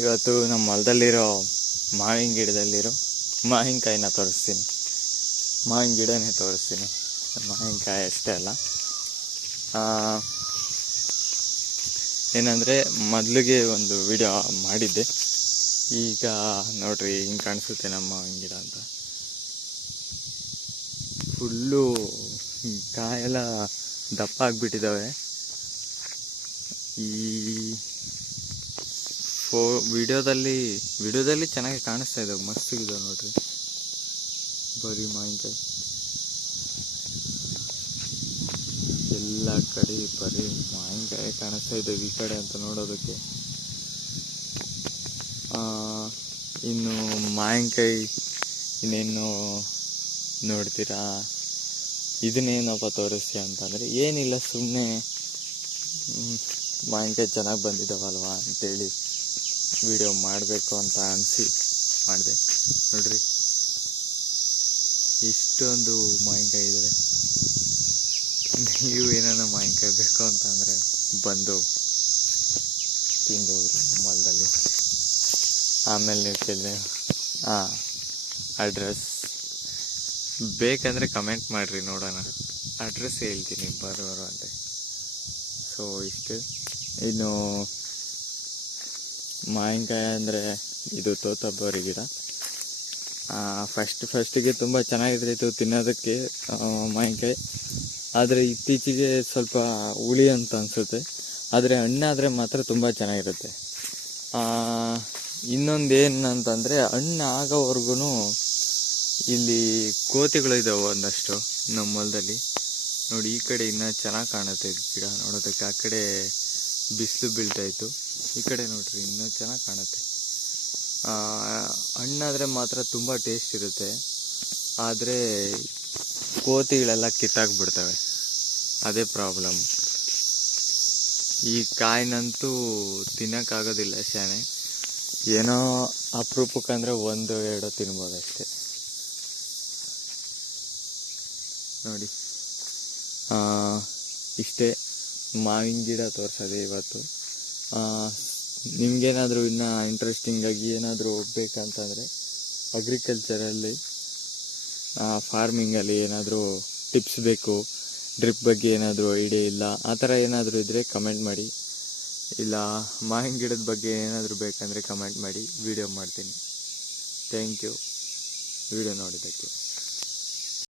ಇವತ್ತು ನಮ್ಮ ಹೊಲದಲ್ಲಿರೋ ಮಾವಿನ ಗಿಡದಲ್ಲಿರೋ ಮಾವಿನಕಾಯಿನ ತೋರಿಸ್ತೀನಿ. ಮಾವಿನ ಗಿಡನೇ ತೋರಿಸ್ತೀನಿ, ಮಾವಿನಕಾಯಿ ಅಷ್ಟೇ ಅಲ್ಲ. ಏನಂದರೆ ಮೊದಲಿಗೆ ಒಂದು ವಿಡಿಯೋ ಮಾಡಿದ್ದೆ, ಈಗ ನೋಡ್ರಿ ಹಿಂಗೆ ಕಾಣಿಸುತ್ತೆ ನಮ್ಮ ಮಾವಿನ ಗಿಡ ಅಂತ. ಫುಲ್ಲು ಕಾಯೆಲ್ಲ ದಪ್ಪ ಆಗಿಬಿಟ್ಟಿದ್ದಾವೆ. ಈ ವಿಡಿಯೋದಲ್ಲಿ ಚೆನ್ನಾಗಿ ಕಾಣಿಸ್ತಾ ಇದ್ದಾವೆ, ಮಸ್ತಿದ್ದಾವೆ ನೋಡ್ರಿ. ಬರೀ ಮಾವಿನಕಾಯಿ ಎಲ್ಲ ಕಡೆ ಬರೀ ಮಾವಿನಕಾಯಿ ಕಾಣಿಸ್ತಾ ಇದ್ದಾವೆ. ಈ ಕಡೆ ಅಂತ ನೋಡೋದಕ್ಕೆ ಇನ್ನು ಮಾವಿನಕಾಯಿ ಇನ್ನೇನು ನೋಡ್ತೀರಾ. ಇದನ್ನೇನಪ್ಪ ತೋರಿಸ್ತೀಯ ಅಂತಂದರೆ ಏನಿಲ್ಲ, ಸುಮ್ಮನೆ ಮಾವಿನಕಾಯಿ ಚೆನ್ನಾಗಿ ಬಂದಿದ್ದಾವಲ್ವಾ ಅಂತೇಳಿ ವಿಡಿಯೋ ಮಾಡಬೇಕು ಅಂತ ಅನಿಸಿ ಮಾಡಿದೆ. ನೋಡ್ರಿ ಇಷ್ಟೊಂದು ಮಾವಿನಕಾಯಿ ಇದ್ದಾರೆ. ನೀವು ಏನಾರ ಮಾವಿನಕಾಯಿ ಬೇಕು ಅಂತ ಅಂದರೆ ಬಂದು ತಿಂದು ಹೋಗ್ರಿ ಹೊಲದಲ್ಲಿ. ಆಮೇಲೆ ನೀವು ಕೇಳಿದೆ ಅಡ್ರೆಸ್ ಬೇಕಂದರೆ ಕಮೆಂಟ್ ಮಾಡಿರಿ, ನೋಡೋಣ. ಅಡ್ರೆಸ್ ಹೇಳ್ತೀನಿ ಬರೋರು ಅಂತ. ಸೊ ಇಷ್ಟು. ಇನ್ನು ಮಾವಿನಕಾಯಿ ಅಂದರೆ ಇದು ತೋತಾಪುರಿ ಗಿಡ. ಫಸ್ಟಿಗೆ ತುಂಬ ಚೆನ್ನಾಗಿರ್ತಿತ್ತು ತಿನ್ನೋದಕ್ಕೆ ಮಾವಿನಕಾಯಿ. ಆದರೆ ಇತ್ತೀಚೆಗೆ ಸ್ವಲ್ಪ ಹುಳಿ ಅಂತ ಅನಿಸುತ್ತೆ. ಆದರೆ ಹಣ್ಣಾದರೆ ಮಾತ್ರ ತುಂಬ ಚೆನ್ನಾಗಿರುತ್ತೆ. ಇನ್ನೊಂದು ಏನಂತಂದರೆ ಹಣ್ಣು ಆಗೋವರೆಗೂ ಇಲ್ಲಿ ಕೋತಿಗಳು ಇದ್ದಾವೆ ಒಂದಷ್ಟು ನಮ್ಮ ಹೊಲದಲ್ಲಿ. ನೋಡಿ ಈ ಕಡೆ ಇನ್ನೂ ಚೆನ್ನಾಗಿ ಕಾಣುತ್ತೆ ಗಿಡ ನೋಡೋದಕ್ಕೆ. ಆ ಕಡೆ ಬಿಸಿಲು ಬೀಳ್ತಾಯಿತ್ತು, ಈ ಕಡೆ ನೋಡ್ರಿ ಇನ್ನೂ ಚೆನ್ನಾಗಿ ಕಾಣುತ್ತೆ. ಹಣ್ಣಾದರೆ ಮಾತ್ರ ತುಂಬ ಟೇಸ್ಟ್ ಇರುತ್ತೆ. ಆದರೆ ಕೋತಿಗಳೆಲ್ಲ ಕಿತ್ತಾಕ್ಬಿಡ್ತವೆ, ಅದೇ ಪ್ರಾಬ್ಲಮ್. ಈ ಕಾಯಿನಂತೂ ತಿನ್ನೋಕ್ಕಾಗೋದಿಲ್ಲ ಶಾನೆ. ಏನೋ ಅಪರೂಪಕ್ಕಂದರೆ 1-2 ತಿನ್ಬೋದಷ್ಟೆ. ನೋಡಿ ಇಷ್ಟೇ ಮಾವಿನ ಗಿಡ ತೋರಿಸೋದೆ ಇವತ್ತು. ನಿಮಗೇನಾದರೂ ಇನ್ನೂ ಇಂಟ್ರೆಸ್ಟಿಂಗಾಗಿ ಏನಾದರೂ ಬೇಕಂತಂದರೆ ಅಗ್ರಿಕಲ್ಚರಲ್ಲಿ ಫಾರ್ಮಿಂಗಲ್ಲಿ ಏನಾದರೂ ಟಿಪ್ಸ್ ಬೇಕು, ಡ್ರಿಪ್ ಬಗ್ಗೆ ಏನಾದರೂ ಐಡಿಯಾ ಇಲ್ಲ, ಆ ಥರ ಏನಾದರೂ ಇದ್ದರೆ ಕಮೆಂಟ್ ಮಾಡಿ. ಇಲ್ಲ ಮಾವಿನ ಗಿಡದ ಬಗ್ಗೆ ಏನಾದರೂ ಬೇಕಂದರೆ ಕಮೆಂಟ್ ಮಾಡಿ, ವಿಡಿಯೋ ಮಾಡ್ತೀನಿ. ಥ್ಯಾಂಕ್ ಯು ವಿಡಿಯೋ ನೋಡಿದ್ದಕ್ಕೆ.